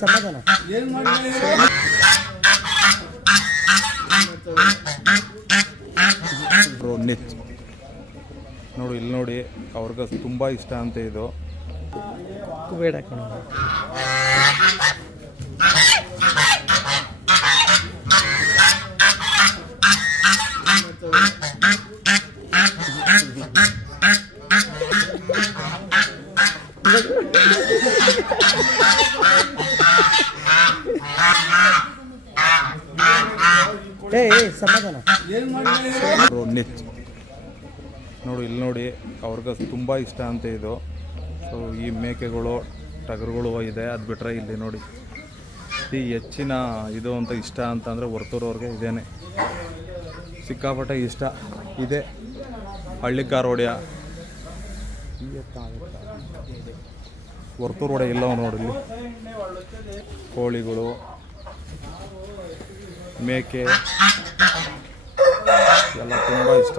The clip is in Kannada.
ಸಮಾಧಾನ ನಿಚ್ ನೋಡಿ, ಇಲ್ಲಿ ನೋಡಿ, ಅವ್ರಿಗೆ ತುಂಬ ಇಷ್ಟ ಅಂತ ಇದು. ಬೇಡ ಕಣ. ಸಮಾಧಾನ ನಿಚ್ ನೋಡಿ, ಇಲ್ಲಿ ನೋಡಿ, ಅವ್ರಿಗೆ ತುಂಬ ಇಷ್ಟ ಅಂತ ಇದು. ಸೊ ಈ ಮೇಕೆಗಳು, ಟಗರುಗಳು ಇದೆ. ಅದು ಬಿಟ್ಟರೆ ಇಲ್ಲಿ ನೋಡಿ, ಈ ಹೆಚ್ಚಿನ ಇದು ಅಂತ ಇಷ್ಟ ಅಂತಂದರೆ ಹೊರ್ತೂರವ್ರಿಗೆ ಇದೇನೆ ಸಿಕ್ಕಾಪಟ್ಟೆ ಇಷ್ಟ ಇದೆ. ಹಳ್ಳಿಕಾರ ಒಡೆಯ ಹೊರ್ತೂರು ಒಡೆ ಇಲ್ಲ ನೋಡಿ. ಇಲ್ಲಿ ಕೋಳಿಗಳು, ಮೇಕೆ ಎಲ್ಲ ತುಂಬ ಇಷ್ಟ.